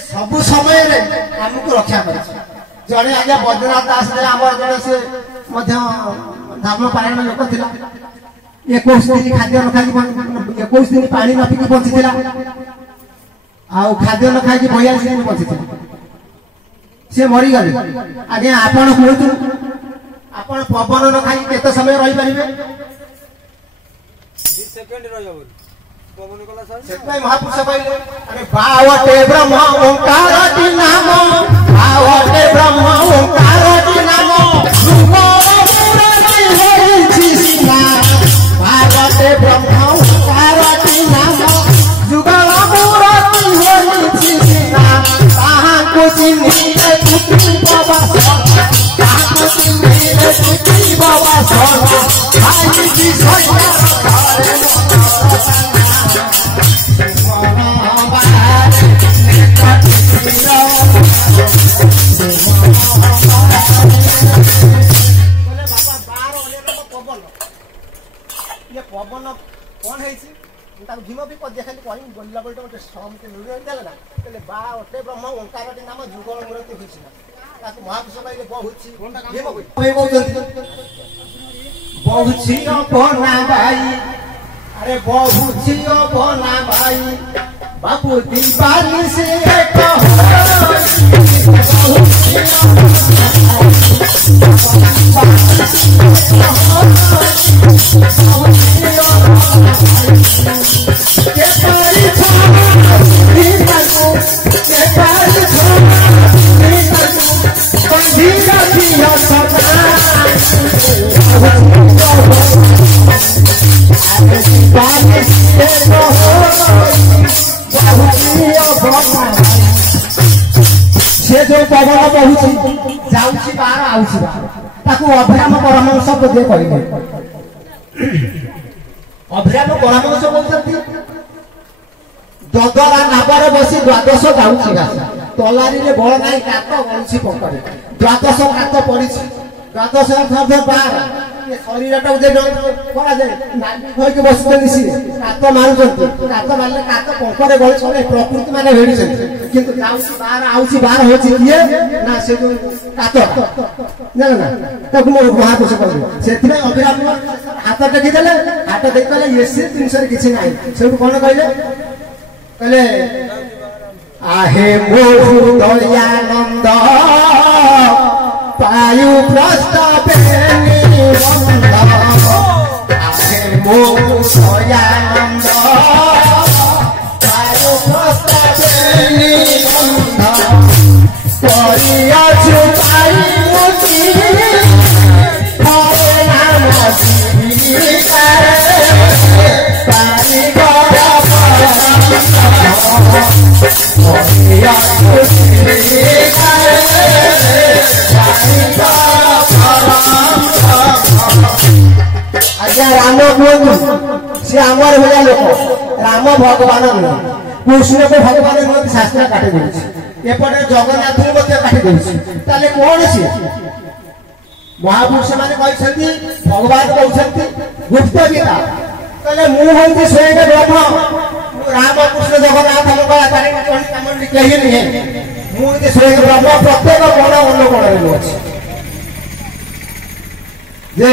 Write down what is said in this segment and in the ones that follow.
सब समय आमको रक्षा कर जड़े आज्ञा बद्रीनाथ दास आम जड़े से धर्मपारायण लोक था 21 दिन खाद्य न खाई 21 दिन पानी न पीकी बंची खाद्य न खाई 42 दिन बंची सी मरीगले आज्ञा आपण कहतु आपण पवन न खाई केते समय रही पारे महापुरुष कहले अरे बावटे ब्रह्म ओंकार नाम बावटे ब्रह्म ओंकार नाम बावटे ब्रह्म ओंकार नाम जुगल मूर्ति होई सीना ताहाको चिन्हिले तुति बाबा ताहाको चिन्हिले तुति बाबा सोना भाई जी सैया पवन कौन है भीम भी पद्य खाली कहीं बोलला बोलते गोटे सम के मिलदेले ना कहले बा अटे ब्रह्म ओंकार नाम जुगल मूर्ति होइछि महापुरुष कहले बहुछि अपना भाई अरे बहुछि अपना भाई बापू दीवानी से से जो पवन बहु जाऊँगी बाहर आउछि अभिराम परमहंस बोधे कहे अभिराम परमहंस कहते ददरा नाबर बसी द्वादश गाँची घास तलारी बल ना कात गणसी पकड़े द्वादश कात पड़ी द्वादश बार शरीर बसी कात मारुंट कात मारे कात पंखरे गली चले प्रकृति मैंने भेड़ी किंतु बाहर आउछि बाहर हो किए ना से कात जान ना महापुरुष कहते से अभिराम हाथ टेकिदेले हाथ देखिले एसी जिनस किसी ना से कौन कहले कहले आहे मो हृदयानंद पायु प्रस्तावे निबंध आहे मो हृदयानंद पायु प्रस्तावे निबंध परियाछु पाई मुक्ति हरे नाम जीविकारे पानी गरा आज्ञा राम कहतु सी आमर भाया लोक राम भगवान नुह कृष्ण को भगवान नुह शास्त्र काटी देपटे जगन्नाथ काटी दे कौन सी महापुरुष मैंने भगवान कहते गुप्त गीता कहले मुझे स्वयं ब्रह्म राम कृष्ण जगन्नाथ कहीं नहीं मुझे स्वयं ब्रह्म प्रत्येक कोण अनुकोण अच्छे जे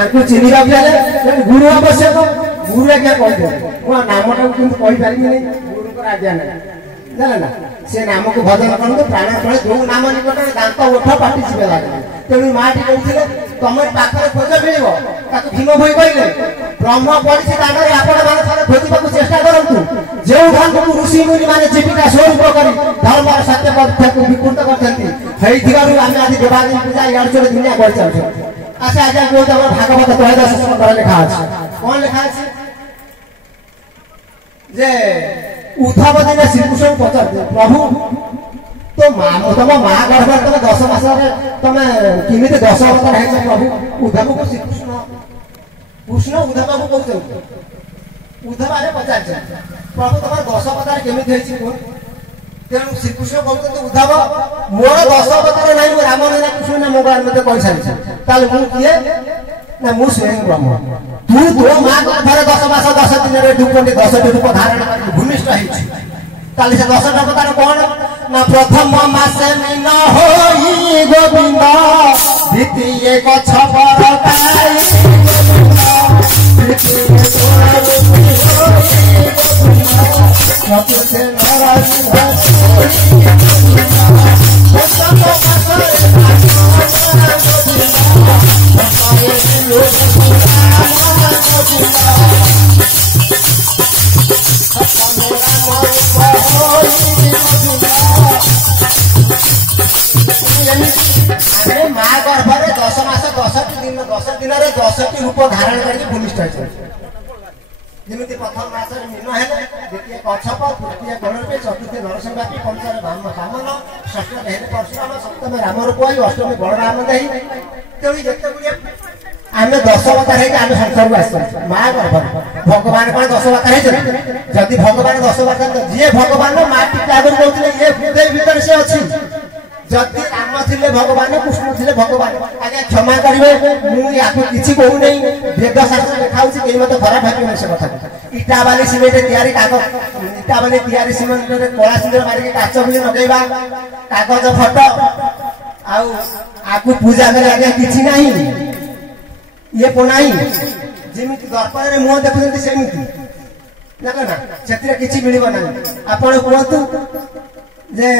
आंकु चिन्हवा भी गुरु आवश्यक गुरु आज्ञा कहते मो नामटा कही पारि गुरु आज्ञा ना जाना ना से नाम को भजन करते प्राणापण जो नाम निकट दात ओठ पाटी छिपे लगे तेणु माटी कहते तुम पाखे खोज मिल भीम भई कहले ब्रह्म पड़ी दाण्ड आपण मैंने थोड़े खोजा चेष्टा करूँ जो ढंग को ऋषि मुनि मैंने जीविका स्वरूप कर धर्म सत्य कथा को विकृत करते आम आज देवादी पूजा इे दुनिया बढ़ चलते अच्छा आज्ञा कहते भागवत त्रयोदश स्कंद लिखा अच्छे कौन लिखा अच्छे जे उद्धव दिने श्रीकृष्ण पचार प्रभु तो तुम माँ गर्भ तुम 10 मास तुम किमी 10 अवतार है प्रभु उद्धव को श्रीकृष्ण कृष्ण उद्धव को कहते उद्धव आगे पचार प्रभु तुम 10 अवतार केमी तेणु श्रीकृष्ण कहते उद्धव मोर 10 अवतार नहीं राम ना कृष्ण ना भगवान मत कही सारी किए ना मु स्वयं ब्रह्म तू तो माँ गर्भर 10 मास 10 दिन डुपंडी 10 रूप धारण कर भूमिष्ठ ताली से 10 अवतार कौन ना प्रथम मासे मीन होई गोविंद द्वितीय गछ पर पाई तृतीय चतुर्थ नरसिंह माँ गर्भर 10 मास 10 दिन 10 रूप धारण करके भूमिष्ठ जमी प्रथम मास मीन है द्वितीय कच्छप तृतीय गणपे चतुर्थ नरसिंहापी पंचम बामन षष्ठ हेले परशुराम सप्तम राम रूप अष्टमी बलराम दही तेणु जिते गुड़िया आम 10 अवतार है आम संसार को आस माँ गर्भर भगवान कौन 10 अवतार है जदि भगवान 10 अवतार जी भगवान माँ टीका आगे कहते ये हृदय भीतर से अच्छी जदि राम थे भगवान कृष्ण थे भगवान आगे क्षमा करेंगे मुझे किसी कहूना वेद शास्त्र देखा कहीं मत खराब भाव से कथा इटा बाली सीमेंट तैयारी कागज इटा बाली तैयारी सीमेंट कला सिंदूर मारिक काच बुली लगेगा कागज फटो आकु पूजा करे आगे किसी ना ये पुनाई जमी दर्पण मुह देखुं सेमती ना से किसी मिल ना आप कहतु जे